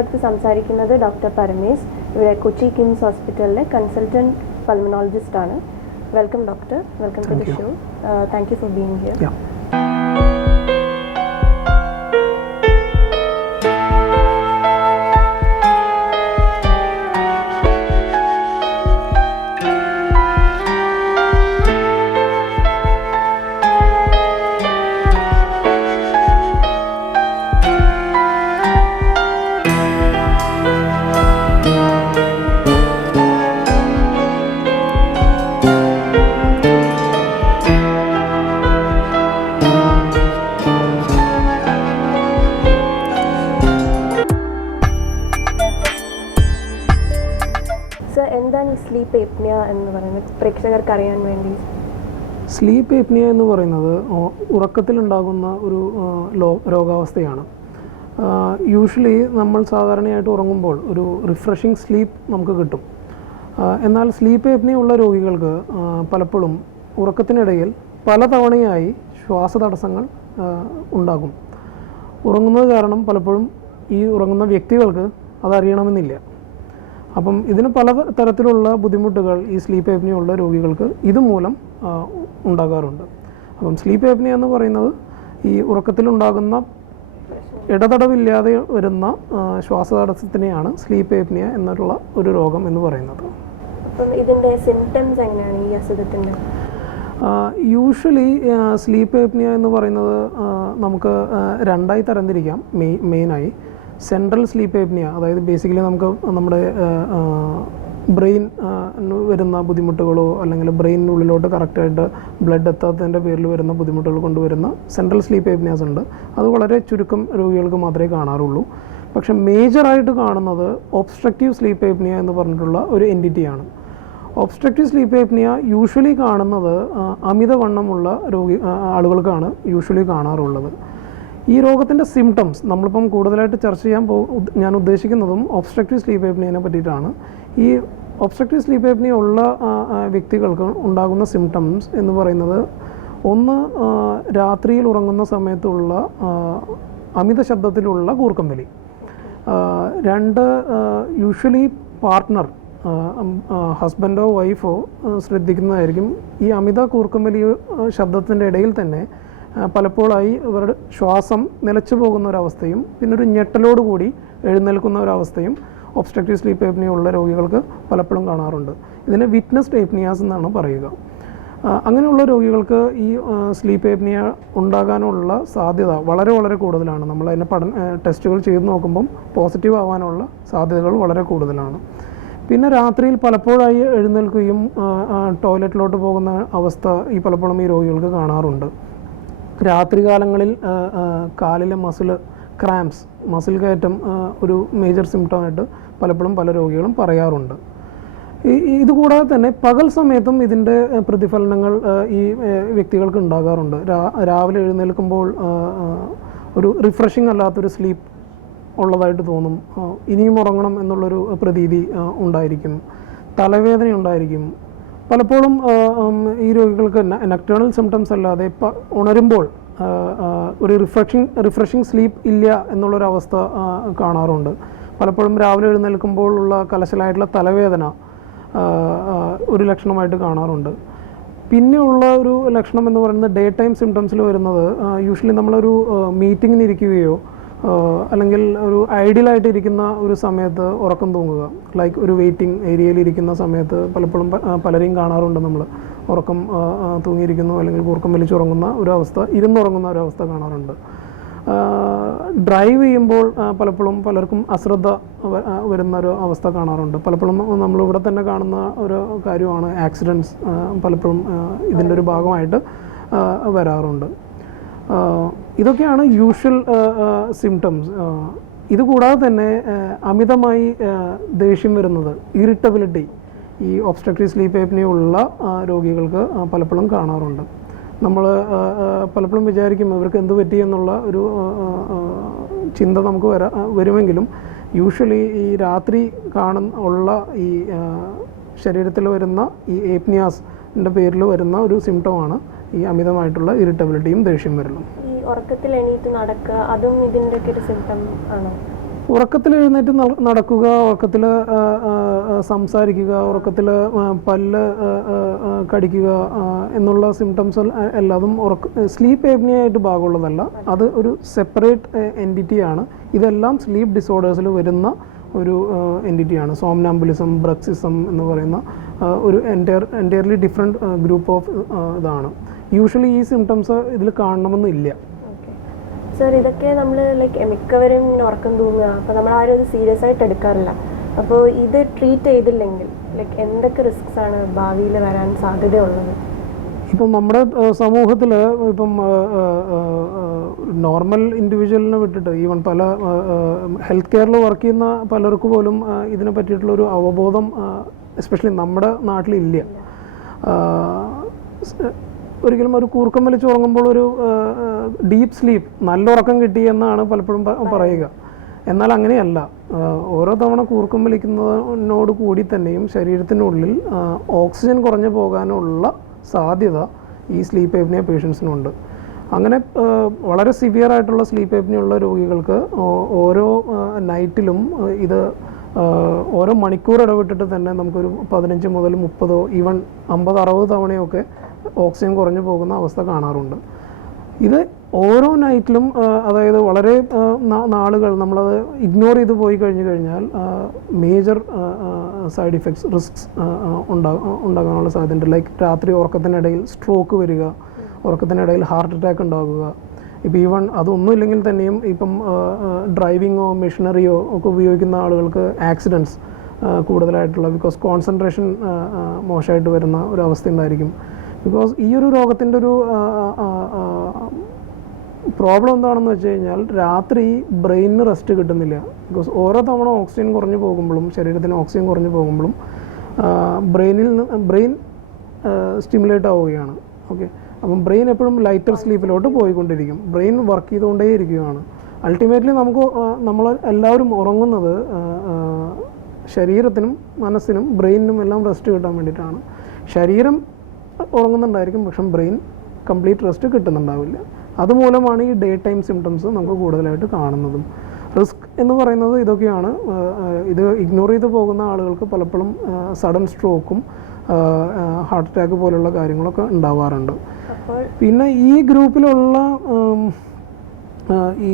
അടുത്ത് സംസാരിക്കുന്നത് ഡോക്ടർ പരമേശ് ഇവിടെ കൊച്ചി കിംസ് ഹോസ്പിറ്റലിലെ കൺസൾട്ടന്റ് പൾമനോളജിസ്റ്റ് ആണ്. Welcome doctor. Welcome to the show. Thank you for being here apnea എന്ന് പറയുന്നത് പ്രേക്ഷകർക്ക് അറിയാൻ വേണ്ടി. സ്ലീപ്പ് ഏപ്നിയ എന്ന് പറയുന്നത് ഉറക്കത്തിലുണ്ടാകുന്ന ഒരു രോഗാവസ്ഥയാണ്. യൂഷ്വലി നമ്മൾ സാധാരണയായിട്ട് ഉറങ്ങുമ്പോൾ ഒരു റിഫ്രഷിംഗ് സ്ലീപ്പ് നമുക്ക് കിട്ടും. എന്നാൽ സ്ലീപ്പ് ഏപ്നിയ ഉള്ള രോഗികൾക്ക് പലപ്പോഴും ഉറക്കത്തിനിടയിൽ പലതവണയായി ശ്വാസതടസ്സങ്ങൾ തടസ്സങ്ങൾ ഉണ്ടാകും. ഉറങ്ങുന്നത് കാരണം പലപ്പോഴും ഈ ഉറങ്ങുന്ന വ്യക്തികൾക്ക് അതറിയണമെന്നില്ല. അപ്പം ഇതിന് പല തരത്തിലുള്ള ബുദ്ധിമുട്ടുകൾ ഈ സ്ലീപ്പ് ഏപ്നിയ ഉള്ള രോഗികൾക്ക് ഇതുമൂലം ഉണ്ടാകാറുണ്ട്. അപ്പം സ്ലീപ്പ് ഏപ്നി എന്ന് പറയുന്നത് ഈ ഉറക്കത്തിലുണ്ടാകുന്ന ഇടതടവില്ലാതെ വരുന്ന ശ്വാസതടസ്സത്തിനെയാണ് സ്ലീപ്പ് ഏപ്നിയ എന്നുള്ള ഒരു രോഗം എന്ന് പറയുന്നത്. ഇതിന്റെ സിംറ്റംസ് എങ്ങനെയാണ് ഈ അസുഖത്തിന്റെ? യൂഷ്വലി സ്ലീപ്പ് ഏപ്നിയ എന്ന് പറയുന്നത് നമുക്ക് രണ്ടായി തരംതിരിക്കാം. മെയ് മെയിനായി. സെൻട്രൽ സ്ലീപ്പ് ഏപ്നിയ അതായത് ബേസിക്കലി നമുക്ക് നമ്മുടെ ബ്രെയിൻ വരുന്ന ബുദ്ധിമുട്ടുകളോ അല്ലെങ്കിൽ ബ്രെയിനിനുള്ളിലോട്ട് കറക്റ്റായിട്ട് ബ്ലഡ് എത്താത്തതിന്റെ പേരിൽ വരുന്ന ബുദ്ധിമുട്ടുകൾ കൊണ്ടുവരുന്ന സെൻട്രൽ സ്ലീപ്പ് ഏപ്നിയാസ് ഉണ്ട്. അത് വളരെ ചുരുക്കം രോഗികൾക്ക് മാത്രമേ കാണാറുള്ളൂ. പക്ഷെ മേജറായിട്ട് കാണുന്നത് ഒബ്സ്ട്രക്റ്റീവ് സ്ലീപ്പ് ഏപ്നിയ എന്ന് പറഞ്ഞിട്ടുള്ള ഒരു എന്റിറ്റിയാണ് ഒബ്സ്ട്രക്റ്റീവ് സ്ലീപ്പ് ഏപ്നിയ യൂഷ്വലി കാണുന്നത് അമിതവണ്ണമുള്ള രോഗി ആളുകൾക്കാണ് യൂഷ്വലി കാണാറുള്ളത്. ഈ രോഗത്തിന്റെ സിംറ്റംസ് നമ്മളിപ്പം കൂടുതലായിട്ട് ചർച്ച ചെയ്യാൻ പോ ഞാൻ ഉദ്ദേശിക്കുന്നതും ഒബ്സ്ട്രക്റ്റീവ് സ്ലീപ്പ് ഏപ്നിയനെ പറ്റിയിട്ടാണ്. ഈ ഒബ്സ്ട്രക്റ്റീവ് സ്ലീപ്പ് ഏപ്നിയ ഉള്ള വ്യക്തികൾക്ക് ഉണ്ടാകുന്ന സിംറ്റംസ് എന്ന് പറയുന്നത് ഒന്ന് രാത്രിയിൽ ഉറങ്ങുന്ന സമയത്തുള്ള അമിത ശബ്ദത്തിലുള്ള കൂർക്കം വലി രണ്ട് യൂഷ്വലി പാർട്ട്ണർ ഹസ്ബൻഡോ വൈഫോ ശ്രദ്ധിക്കുന്നതായിരിക്കും ഈ അമിത കൂർക്കമ്പലി ശബ്ദത്തിന്റെ ഇടയിൽ തന്നെ പലപ്പോഴായി ഇവരുടെ ശ്വാസം നിലച്ചു പോകുന്ന ഒരവസ്ഥയും പിന്നെ ഒരു ഞെട്ടലോട് കൂടി എഴുന്നേൽക്കുന്ന ഒരവസ്ഥയും ഒബ്സ്ട്രക്റ്റീവ് സ്ലീപ്പ് ഏപ്നിയ ഉള്ള രോഗികൾക്ക് പലപ്പോഴും കാണാറുണ്ട്. ഇതിനെ വിറ്റ്നസ് ടേപ്നിയാസ് എന്നാണ് പറയുക. അങ്ങനെയുള്ള രോഗികൾക്ക് ഈ സ്ലീപ്പ് ഏപ്നിയ ഉണ്ടാകാനുള്ള സാധ്യത വളരെ വളരെ കൂടുതലാണ്. നമ്മൾ അതിന്റെ പഠന ടെസ്റ്റുകൾ ചെയ്ത് നോക്കുമ്പം പോസിറ്റീവ് ആവാനുള്ള സാധ്യതകൾ വളരെ കൂടുതലാണ്. പിന്നെ രാത്രിയിൽ പലപ്പോഴായി എഴുന്നേൽക്കുകയും ടോയ്ലറ്റിലോട്ട് പോകുന്ന അവസ്ഥ ഈ പലപ്പോഴും ഈ രോഗികൾക്ക് കാണാറുണ്ട്. രാത്രികാലങ്ങളിൽ കാലിലെ മസിൽ ക്രാംസ് മസിൽ കയറ്റം ഒരു മേജർ സിംറ്റമായിട്ട് പലപ്പോഴും പല രോഗികളും പറയാറുണ്ട്. ഇതുകൂടാതെ തന്നെ പകൽ സമയത്തും ഇതിന്റെ പ്രതിഫലനങ്ങൾ ഈ വ്യക്തികൾക്ക് ഉണ്ടാകാറുണ്ട്. രാവിലെ എഴുന്നേൽക്കുമ്പോൾ ഒരു റിഫ്രഷിംഗ് അല്ലാത്തൊരു സ്ലീപ്പ് ഉള്ളതായിട്ട് തോന്നും. ഇനിയും ഉറങ്ങണം എന്നുള്ളൊരു പ്രതീതി ഉണ്ടായിരിക്കും. തലവേദന ഉണ്ടായിരിക്കും. പലപ്പോഴും ഈ രോഗികൾക്ക് നക്ടേണൽ സിംറ്റംസ് അല്ലാതെ ഇപ്പം ഉണരുമ്പോൾ ഒരു റിഫ്രഷിങ് റിഫ്രഷിങ് സ്ലീപ്പ് ഇല്ല എന്നുള്ളൊരവസ്ഥ കാണാറുണ്ട്. പലപ്പോഴും രാവിലെ എഴുന്നേൽക്കുമ്പോൾ ഉള്ള കലശലായിട്ടുള്ള തലവേദന ഒരു ലക്ഷണമായിട്ട് കാണാറുണ്ട്. പിന്നെയുള്ള ഒരു ലക്ഷണം എന്ന് പറയുന്നത് ഡേ ടൈം സിംറ്റംസിൽ വരുന്നത് യൂഷ്വലി നമ്മളൊരു മീറ്റിങ്ങിന് ഇരിക്കുകയോ ആഹ്, അല്ലെങ്കിൽ ഒരു ഐഡിയലായിട്ട് ഇരിക്കുന്ന ഒരു സമയത്ത് ഉറക്കം തൂങ്ങുക. ലൈക്ക് ഒരു വെയിറ്റിംഗ് ഏരിയയിൽ ഇരിക്കുന്ന സമയത്ത് പലപ്പോഴും പലരെയും കാണാറുണ്ട് നമ്മൾ ഉറക്കം തൂങ്ങിയിരിക്കുന്നു അല്ലെങ്കിൽ കൂർക്കം വലിച്ചുറങ്ങുന്ന ഒരു അവസ്ഥ ഇരുന്നുറങ്ങുന്ന ഒരു അവസ്ഥ കാണാറുണ്ട്. ഡ്രൈവ് ചെയ്യുമ്പോൾ പലപ്പോഴും പലർക്കും അശ്രദ്ധ വരുന്ന ഒരു അവസ്ഥ കാണാറുണ്ട്. പലപ്പോഴും നമ്മളിവിടെ തന്നെ കാണുന്ന ഒരു കാര്യമാണ് ആക്സിഡന്റ്സ് പലപ്പോഴും ഇതിന്റെ ഒരു ഭാഗമായിട്ട് വരാറുണ്ട്. ഇതൊക്കെയാണ് യൂഷ്വൽ സിംറ്റംസ് ഇതുകൂടാതെ തന്നെ അമിതമായി ദേഷ്യം വരുന്നത് ഇറിറ്റബിലിറ്റി ഈ ഒബ്സ്ട്രക്റ്റീവ് സ്ലീപ്പ് ഏപ്നിയ ഉള്ള രോഗികൾക്ക് പലപ്പോഴും കാണാറുണ്ട്. നമ്മൾ പലപ്പോഴും വിചാരിക്കും ഇവർക്ക് എന്ത് പറ്റി എന്നുള്ള ഒരു ചിന്ത നമുക്ക് വരാ വരുമെങ്കിലും യൂഷ്വലി ഈ രാത്രി കാണുന്ന ഉള്ള ഈ ശരീരത്തിൽ വരുന്ന ഈ ഏപ്നിയാസിന്റെ പേരിൽ വരുന്ന ഒരു സിംറ്റമാണ് ഈ അമിതമായിട്ടുള്ള ഇറിറ്റബിലിറ്റിയും ദേഷ്യം വരണം ഈ ഉറക്കത്തിൽ എണീറ്റ് നടക്കുക അതും ഇതിന്റെ ഒരു സിംറ്റം ആണോ? ഉറക്കത്തിൽ എഴുന്നേറ്റ് നടക്കുക ഉറക്കത്തിൽ സംസാരിക്കുക ഉറക്കത്തിൽ പല്ല് കടിക്കുക എന്നുള്ള സിംറ്റംസ് എല്ലാതും ഉറക്ക സ്ലീപ്പ് ആയിട്ട് ഭാഗമുള്ളതല്ല. അത് ഒരു സെപ്പറേറ്റ് എന്റിറ്റിയാണ് ഇതെല്ലാം സ്ലീപ്പ് ഡിസോർഡേഴ്സിൽ വരുന്ന ഒരു എന്റിറ്റിയാണ് സോംനാംബുലിസം ബ്രക്സിസം എന്ന് പറയുന്ന ഒരു entire entirely different group of ഇതാണ്. യൂഷ്വലി ഈ സിംറ്റംസ് ഇതിൽ കാണണമെന്നില്ല സർ ഇതൊക്കെ നമ്മൾ ലൈക്ക് മിക്കവരും ഉറക്കം തൂങ്ങുക. അപ്പോൾ നമ്മൾ ആരും അത് സീരിയസ് ആയിട്ട് എടുക്കാറില്ല. അപ്പോൾ ഇത് ട്രീറ്റ് ചെയ്തില്ലെങ്കിൽ ലൈക്ക് എന്തൊക്കെ റിസ്ക്സ് ആണ് ഭാവിയിൽ വരാൻ സാധ്യതയുള്ളത്? ഇപ്പം നമ്മുടെ സമൂഹത്തിൽ ഇപ്പം നോർമൽ ഇൻഡിവിജ്വലിനെ വിട്ടിട്ട് ഈവൻ പല ഹെൽത്ത് കെയറിൽ വർക്ക് ചെയ്യുന്ന പലർക്ക് പോലും ഇതിനെ പറ്റിയിട്ടുള്ള ഒരു അവബോധം എസ്പെഷ്യലി നമ്മുടെ നാട്ടിലില്ല. ഒരിക്കലും ഒരു കൂർക്കം വലിച്ച് ഉറങ്ങുമ്പോൾ ഒരു ഡീപ്പ് സ്ലീപ്പ് നല്ല ഉറക്കം കിട്ടി എന്നാണ് പലപ്പോഴും പറയുക. എന്നാൽ അങ്ങനെയല്ല. ഓരോ തവണ കൂർക്കം വലിക്കുന്നതിനോട് കൂടി തന്നെയും ശരീരത്തിനുള്ളിൽ ഓക്സിജൻ കുറഞ്ഞു പോകാനുള്ള സാധ്യത ഈ സ്ലീപ്പ് എപ്നിയ പേഷ്യൻസിനുണ്ട് അങ്ങനെ വളരെ സിവിയർ ആയിട്ടുള്ള സ്ലീപ്പ് എപ്നിയ ഉള്ള രോഗികൾക്ക് ഓരോ നൈറ്റിലും ഇത് ഓരോ മണിക്കൂർ ഇടവിട്ടിട്ട് തന്നെ നമുക്കൊരു പതിനഞ്ച് മുതൽ മുപ്പതോ ഈവൻ അമ്പത് അറുപത് തവണയൊക്കെ ഓക്സിജൻ കുറഞ്ഞു പോകുന്ന അവസ്ഥ കാണാറുണ്ട്. ഇത് ഓരോ നൈറ്റിലും അതായത് വളരെ നാളുകൾ നമ്മളത് ഇഗ്നോർ ചെയ്ത് പോയി കഴിഞ്ഞു കഴിഞ്ഞാൽ മേജർ സൈഡ് ഇഫക്ട്സ് റിസ്ക്സ് ഉണ്ടാകാനുള്ള സാധ്യതയുണ്ട്. ലൈക്ക് രാത്രി ഉറക്കത്തിനിടയിൽ സ്ട്രോക്ക് വരിക ഉറക്കത്തിനിടയിൽ ഹാർട്ട് അറ്റാക്ക് ഉണ്ടാകുക. ഇപ്പോൾ ഈവൺ അതൊന്നും ഇല്ലെങ്കിൽ തന്നെയും ഇപ്പം ഡ്രൈവിങ്ങോ മെഷീനറിയോ ഒക്കെ ഉപയോഗിക്കുന്ന ആളുകൾക്ക് ആക്സിഡന്റ്സ് കൂടുതലായിട്ടുള്ള ബിക്കോസ് കോൺസെൻട്രേഷൻ മോശമായിട്ട് വരുന്ന ഒരു അവസ്ഥ ഉണ്ടായിരിക്കും. ബിക്കോസ് ഈ ഒരു രോഗത്തിന്റെ ഒരു പ്രോബ്ലം എന്താണെന്ന് വെച്ച് കഴിഞ്ഞാൽ രാത്രി ബ്രെയിനിന് റെസ്റ്റ് കിട്ടുന്നില്ല. ബിക്കോസ് ഓരോ തവണ ഓക്സിജൻ കുറഞ്ഞു പോകുമ്പോഴും ശരീരത്തിന് ഓക്സിജൻ കുറഞ്ഞു പോകുമ്പോഴും ബ്രെയിനിൽ ബ്രെയിൻ സ്റ്റിമുലേറ്റ് ആവുകയാണ്. ഓക്കെ അപ്പം ബ്രെയിൻ എപ്പോഴും ലൈറ്റർ സ്ലീപ്പിലോട്ട് പോയിക്കൊണ്ടിരിക്കും. ബ്രെയിൻ വർക്ക് ചെയ്തുകൊണ്ടേ ഇരിക്കുകയാണ് അൾട്ടിമേറ്റ്ലി നമുക്ക് നമ്മൾ എല്ലാവരും ഉറങ്ങുന്നത് ശരീരത്തിനും മനസ്സിനും ബ്രെയിനിനും എല്ലാം റെസ്റ്റ് കിട്ടാൻ വേണ്ടിയിട്ടാണ്. ശരീരം ഉറങ്ങുന്നുണ്ടായിരിക്കും. പക്ഷെ ബ്രെയിൻ കംപ്ലീറ്റ് റെസ്റ്റ് കിട്ടുന്നുണ്ടാവില്ല. അതുമൂലമാണ് ഈ ഡേ ടൈം സിംറ്റംസ് നമുക്ക് കൂടുതലായിട്ട് കാണുന്നതും. റിസ്ക് എന്ന് പറയുന്നത് ഇതൊക്കെയാണ്. ഇത് ഇഗ്നോർ ചെയ്ത് പോകുന്ന ആളുകൾക്ക് പലപ്പോഴും സഡൻ സ്ട്രോക്കും ഹാർട്ട് അറ്റാക്ക് പോലുള്ള കാര്യങ്ങളൊക്കെ ഉണ്ടാവാറുണ്ട്. പിന്നെ ഈ ഗ്രൂപ്പിലുള്ള ഈ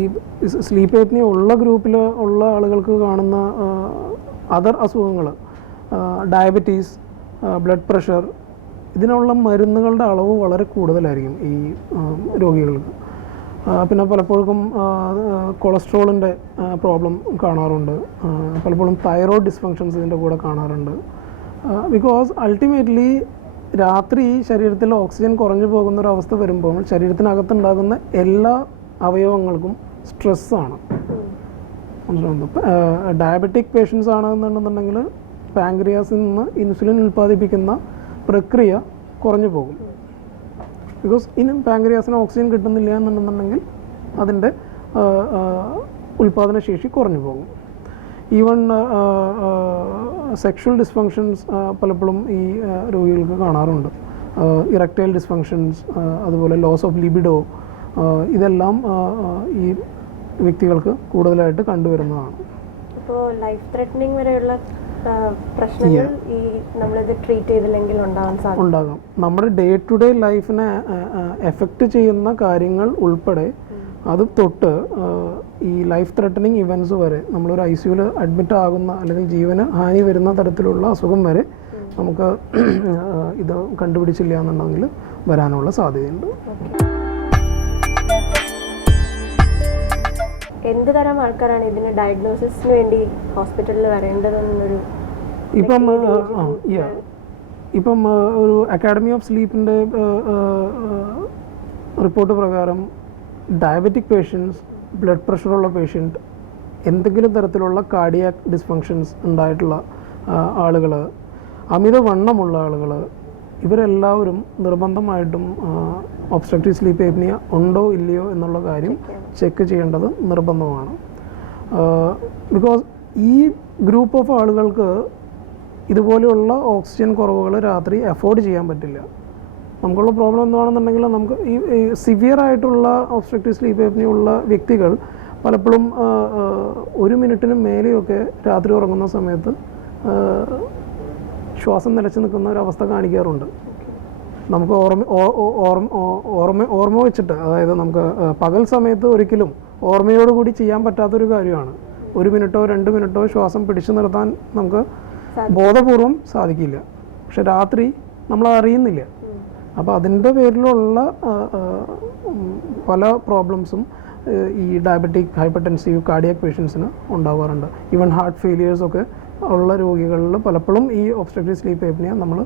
സ്ലീപ്പ് എപ്നിയ ഉള്ള ഗ്രൂപ്പിൽ ഉള്ള ആളുകൾക്ക് കാണുന്ന അതർ അസുഖങ്ങൾ ഡയബറ്റീസ് ബ്ലഡ് പ്രഷർ ഇതിനുള്ള മരുന്നുകളുടെ അളവ് വളരെ കൂടുതലായിരിക്കും ഈ രോഗികൾക്ക്. പിന്നെ പലപ്പോഴും കൊളസ്ട്രോളിന്റെ പ്രോബ്ലം കാണാറുണ്ട്. പലപ്പോഴും തൈറോയ്ഡ് ഡിസ്ഫങ്ഷൻസ് ഇതിന്റെ കൂടെ കാണാറുണ്ട്. ബിക്കോസ് അൾട്ടിമേറ്റ്ലി രാത്രി ശരീരത്തിൽ ഓക്സിജൻ കുറഞ്ഞു പോകുന്ന ഒരു അവസ്ഥ വരുമ്പോൾ ശരീരത്തിനകത്തുണ്ടാകുന്ന എല്ലാ അവയവങ്ങൾക്കും സ്ട്രെസ്സാണ് ഡയബറ്റിക് പേഷ്യൻസ് ആണെന്നുണ്ടെന്നുണ്ടെങ്കിൽ പാങ്ക്രിയാസിൽ നിന്ന് ഇൻസുലിൻ ഉൽപ്പാദിപ്പിക്കുന്ന പ്രക്രിയ കുറഞ്ഞു പോകും. ബിക്കോസ് ഇനി പാങ്ക്രിയാസിന് ഓക്സിജൻ കിട്ടുന്നില്ല എന്നുണ്ടെന്നുണ്ടെങ്കിൽ അതിന്റെ ഉൽപാദനശേഷി കുറഞ്ഞു പോകും. ഈവൺ സെക്ഷൽ ഡിസ്ഫങ്ഷൻസ് പലപ്പോഴും ഈ രോഗികൾക്ക് കാണാറുണ്ട്. ഇറക്ടൈൽ ഡിസ്ഫങ്ഷൻസ് അതുപോലെ ലോസ് ഓഫ് ലിബിഡോ ഇതെല്ലാം ഈ വ്യക്തികൾക്ക് കൂടുതലായിട്ട് കണ്ടുവരുന്നതാണ്. ഇപ്പോൾ ലൈഫ് ത്രെറ്റനിങ് വരെയുള്ള പ്രശ്നങ്ങൾ ഈ നമ്മളിത് ട്രീറ്റ് ചെയ്തില്ലെങ്കിൽ ഉണ്ടാവാൻ സാധ്യത ഉണ്ടാകാം. നമ്മുടെ ഡേ ടു ഡേ ലൈഫിനെ എഫക്റ്റ് ചെയ്യുന്ന കാര്യങ്ങൾ ഉൾപ്പെടെ അത് തൊട്ട് ഈ ലൈഫ് ത്രെട്ടനിങ് ഇവന്റ്സ് വരെ നമ്മളൊരു ഐ സിയുയിൽ അഡ്മിറ്റ് ആകുന്ന അല്ലെങ്കിൽ ജീവന് ഹാനി വരുന്ന തരത്തിലുള്ള അസുഖം വരെ നമുക്ക് ഇത് കണ്ടുപിടിച്ചില്ല എന്നുണ്ടെങ്കിൽ വരാനുള്ള സാധ്യതയുണ്ട്. എന്ത് തരം ആൾക്കാരാണ് ഇതിന് ഡയഗ്നോസിസിന് വേണ്ടി ഹോസ്പിറ്റലിൽ വരേണ്ടതെന്നൊരു ഇപ്പം ഇപ്പം ഒരു അക്കാഡമി ഓഫ് സ്ലീപ്പിന്റെ റിപ്പോർട്ട് പ്രകാരം ഡയബറ്റിക് പേഷ്യൻസ് ബ്ലഡ് പ്രഷറുള്ള പേഷ്യന്റ് എന്തെങ്കിലും തരത്തിലുള്ള കാർഡിയാക് ഡിസ്ഫങ്ഷൻസ് ഉണ്ടായിട്ടുള്ള ആളുകൾ അമിതവണ്ണമുള്ള ആളുകൾ ഇവരെല്ലാവരും നിർബന്ധമായിട്ടും ഒബ്സ്ട്രക്റ്റീവ് സ്ലീപ്പ് ഏപ്നിയ ഉണ്ടോ ഇല്ലയോ എന്നുള്ള കാര്യം ചെക്ക് ചെയ്യേണ്ടത് നിർബന്ധമാണ്. ബിക്കോസ് ഈ ഗ്രൂപ്പ് ഓഫ് ആളുകൾക്ക് ഇതുപോലെയുള്ള ഓക്സിജൻ കുറവുകൾ രാത്രി അഫോർഡ് ചെയ്യാൻ പറ്റില്ല. നമുക്കുള്ള പ്രോബ്ലം എന്താണെന്നുണ്ടെങ്കിൽ നമുക്ക് ഈ സിവിയർ ആയിട്ടുള്ള ഒബ്സ്ട്രക്റ്റീവ് സ്ലീപ്പ് ഏപ്നിയ ഉള്ള വ്യക്തികൾ പലപ്പോഴും ഒരു മിനിറ്റിനും മേലെയൊക്കെ രാത്രി ഉറങ്ങുന്ന സമയത്ത് ശ്വാസം നിലച്ചു നിൽക്കുന്ന ഒരു അവസ്ഥ കാണിക്കാറുണ്ട്. നമുക്ക് ഓർമ്മ ഓർമ്മ ഓർമ്മ ഓർമ്മ വെച്ചിട്ട് അതായത് നമുക്ക് പകൽ സമയത്ത് ഒരിക്കലും ഓർമ്മയോടുകൂടി ചെയ്യാൻ പറ്റാത്തൊരു കാര്യമാണ്. ഒരു മിനിറ്റോ രണ്ട് മിനിറ്റോ ശ്വാസം പിടിച്ചു നിർത്താൻ നമുക്ക് ബോധപൂർവം സാധിക്കില്ല. പക്ഷെ രാത്രി നമ്മൾ അറിയുന്നില്ല. അപ്പോൾ അതിന്റെ പേരിലുള്ള പല പ്രോബ്ലംസും ഈ ഡയബറ്റിക് ഹൈപ്പർ ടെൻസീവ് കാർഡിയക് പേഷ്യൻസിന് ഉണ്ടാവാറുണ്ട്. ഈവൻ ഹാർട്ട് ഫെയിലിയേഴ്സ് ഒക്കെ ഉള്ള രോഗികളിൽ പലപ്പോഴും ഈ ഒബ്സ്ട്രക്റ്റീവ് സ്ലീപ്പ് ഏപ്പിനെ നമ്മൾ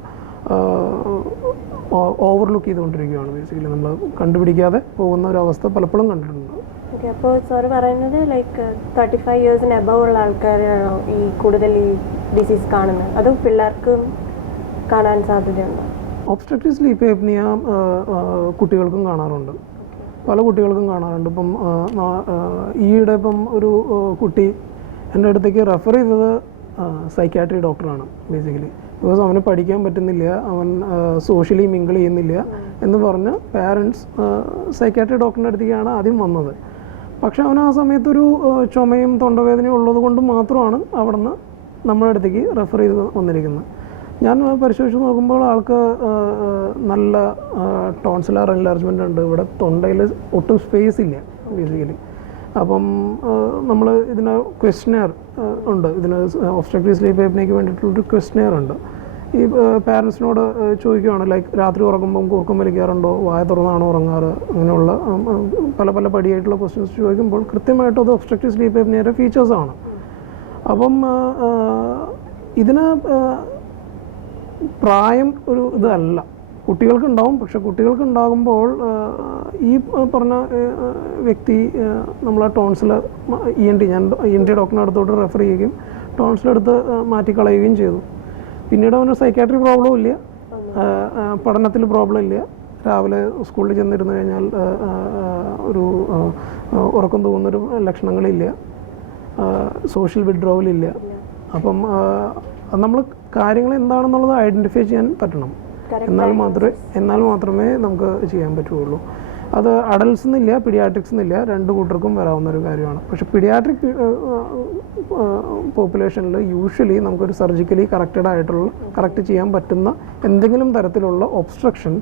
ഓവർലുക്ക് ചെയ്തുകൊണ്ടിരിക്കുകയാണ്. ബേസിക്കലി നമ്മൾ കണ്ടുപിടിക്കാതെ പോകുന്ന ഒരു അവസ്ഥ പലപ്പോഴും കണ്ടിട്ടുണ്ട്. ഓക്കെ അപ്പോൾ സാറ് പറയുന്നത് ലൈക്ക് തേർട്ടി ഫൈവ് ഇയേഴ്സിന് അബവ് ഉള്ള ആൾക്കാരാണോ ഈ കൂടുതൽ ഈ ഡിസീസ് കാണുന്നത്? അതും പിള്ളേർക്കും കാണാൻ സാധ്യതയുണ്ടോ? ഒബ്സ്ട്രക്റ്റീവ് സ്ലീപ്പ് ഏപ്നിയ കുട്ടികൾക്കും കാണാറുണ്ട്. പല കുട്ടികൾക്കും കാണാറുണ്ട്. ഇപ്പം ഈയിടെ ഇപ്പം ഒരു കുട്ടി എന്റെ അടുത്തേക്ക് റെഫർ ചെയ്തത് സൈക്കാട്രി ഡോക്ടറാണ് ബേസിക്കലി ബിക്കോസ് അവന് പഠിക്കാൻ പറ്റുന്നില്ല. അവൻ സോഷ്യലി മിങ്കിൾ ചെയ്യുന്നില്ല എന്ന് പറഞ്ഞ് പാരൻസ് സൈക്കാട്രി ഡോക്ടറിന്റെ അടുത്തേക്കാണ് ആദ്യം വന്നത്. പക്ഷെ അവൻ ആ സമയത്തൊരു ചുമയും തൊണ്ടവേദനയും ഉള്ളത് കൊണ്ട് മാത്രമാണ് അവിടെ നിന്ന് നമ്മുടെ അടുത്തേക്ക് റെഫർ ചെയ്ത് വന്നിരിക്കുന്നത്. ഞാൻ പരിശോധിച്ച് നോക്കുമ്പോൾ ആൾക്ക് നല്ല ടോൺസിലാർ എൻലാർജ്മെന്റ് ഉണ്ട്. ഇവിടെ തൊണ്ടയിൽ ഒട്ടും സ്പേസ് ഇല്ല ബേസിക്കലി അപ്പം നമ്മൾ ഇതിന് ക്വസ്റ്റനെയർ ഉണ്ട്. ഇതിന് ഒബ്സ്ട്രക്റ്റീവ് സ്ലീപ്പ് ഏപ്പിനേക്ക് വേണ്ടിയിട്ടുള്ളൊരു ക്വസ്റ്റനെയർ ഉണ്ട്. ഈ പാരൻസിനോട് ചോദിക്കുകയാണ് ലൈക്ക് രാത്രി ഉറങ്ങുമ്പം കൂർക്കം വലിക്കാറുണ്ടോ? വായ തുറന്നാണോ ഉറങ്ങാറ്? അങ്ങനെയുള്ള പല പല പടിയായിട്ടുള്ള ക്വസ്റ്റ്യൻസ് ചോദിക്കുമ്പോൾ കൃത്യമായിട്ടും അത് ഒബ്സ്ട്രക്റ്റീവ് സ്ലീപ്പ് ഏപ്പിനിയുടെ ഫീച്ചേഴ്സാണ് അപ്പം ഇതിന് പ്രായം ഒരു ഇതല്ല. കുട്ടികൾക്ക് ഉണ്ടാവും പക്ഷെ കുട്ടികൾക്കുണ്ടാകുമ്പോൾ ഈ പറഞ്ഞ വ്യക്തി നമ്മൾ ആ ടോൺസിൽ ഇ എൻ ടി ഞാൻ ഇ എൻ ടി ഡോക്ടറിന്റെ അടുത്തോട്ട് റെഫർ ചെയ്യുകയും ടോൺസിലെടുത്ത് മാറ്റിക്കളയുകയും ചെയ്തു. പിന്നീട് അവന് സൈക്കാട്രി പ്രോബ്ലം ഇല്ല. പഠനത്തിൽ പ്രോബ്ലം ഇല്ല. രാവിലെ സ്കൂളിൽ ചെന്നിരുന്നു കഴിഞ്ഞാൽ ഒരു ഉറക്കം തോന്നുന്നൊരു ലക്ഷണങ്ങളില്ല. സോഷ്യൽ വിഡ്രോവലില്ല. അപ്പം നമ്മൾ കാര്യങ്ങൾ എന്താണെന്നുള്ളത് ഐഡന്റിഫൈ ചെയ്യാൻ പറ്റണം. എന്നാൽ മാത്രമേ എന്നാൽ മാത്രമേ നമുക്ക് ചെയ്യാൻ പറ്റുള്ളൂ. അത് അഡൽസ് എന്നില്ല പിഡിയാട്രിക്സ് എന്നില്ല രണ്ട് കൂട്ടർക്കും വരാവുന്ന ഒരു കാര്യമാണ്. പക്ഷേ പിഡിയാട്രിക് പോപ്പുലേഷനിൽ യൂഷ്വലി നമുക്കൊരു സർജിക്കലി കറക്റ്റഡ് ആയിട്ടുള്ള കറക്റ്റ് ചെയ്യാൻ പറ്റുന്ന എന്തെങ്കിലും തരത്തിലുള്ള ഒബ്സ്ട്രക്ഷൻ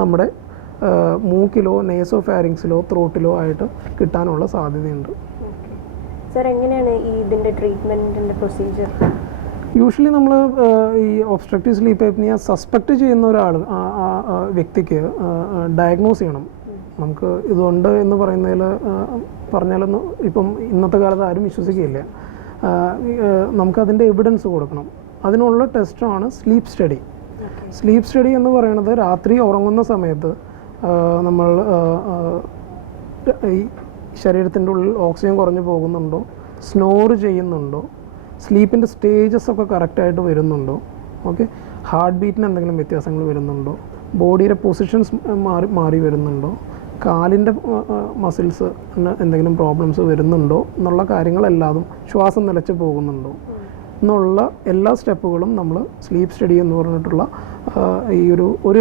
നമ്മുടെ മൂക്കിലോ നേസോ ഫാരിങ്സിലോ ത്രോട്ടിലോ ആയിട്ട് കിട്ടാനുള്ള സാധ്യതയുണ്ട്. സാർ എങ്ങനെയാണ് ഈ ഇതിന്റെ ട്രീറ്റ്മെന്റിന്റെ പ്രൊസീജിയർ യൂഷ്വലി നമ്മൾ ഈ ഒബ്സ്ട്രക്റ്റീവ് സ്ലീപ്പ് എപ്നിയ സസ്പെക്റ്റ് ചെയ്യുന്ന ഒരാൾ വ്യക്തിക്ക് ഡയഗ്നോസ് ചെയ്യണം. നമുക്ക് ഇതുണ്ട് എന്ന് പറയുന്നതിൽ പറഞ്ഞാലൊന്നും ഇപ്പം ഇന്നത്തെ കാലത്ത് ആരും വിശ്വസിക്കുകയില്ല. നമുക്കതിന്റെ എവിഡൻസ് കൊടുക്കണം. അതിനുള്ള ടെസ്റ്റാണ് സ്ലീപ്പ് സ്റ്റഡി സ്ലീപ്പ് സ്റ്റഡി എന്ന് പറയുന്നത് രാത്രി ഉറങ്ങുന്ന സമയത്ത് നമ്മൾ ഈ ശരീരത്തിന്റെ ഉള്ളിൽ ഓക്സിജൻ കുറഞ്ഞു പോകുന്നുണ്ടോ സ്നോർ ചെയ്യുന്നുണ്ടോ സ്ലീപ്പിന്റെ സ്റ്റേജസ് ഒക്കെ കറക്റ്റായിട്ട് വരുന്നുണ്ടോ? ഓക്കെ. ഹാർട്ട് ബീറ്റിന് എന്തെങ്കിലും വ്യത്യാസങ്ങൾ വരുന്നുണ്ടോ? ബോഡിയുടെ പൊസിഷൻസ് മാറി മാറി വരുന്നുണ്ടോ? കാലിന്റെ മസിൽസ് എന്തെങ്കിലും പ്രോബ്ലംസ് വരുന്നുണ്ടോ? എന്നുള്ള കാര്യങ്ങളെല്ലാതും ശ്വാസം നിലച്ച് പോകുന്നുണ്ടോ? എന്നുള്ള എല്ലാ സ്റ്റെപ്പുകളും നമ്മൾ സ്ലീപ്പ് സ്റ്റഡി എന്ന് പറഞ്ഞിട്ടുള്ള ഈ ഒരു ഒരു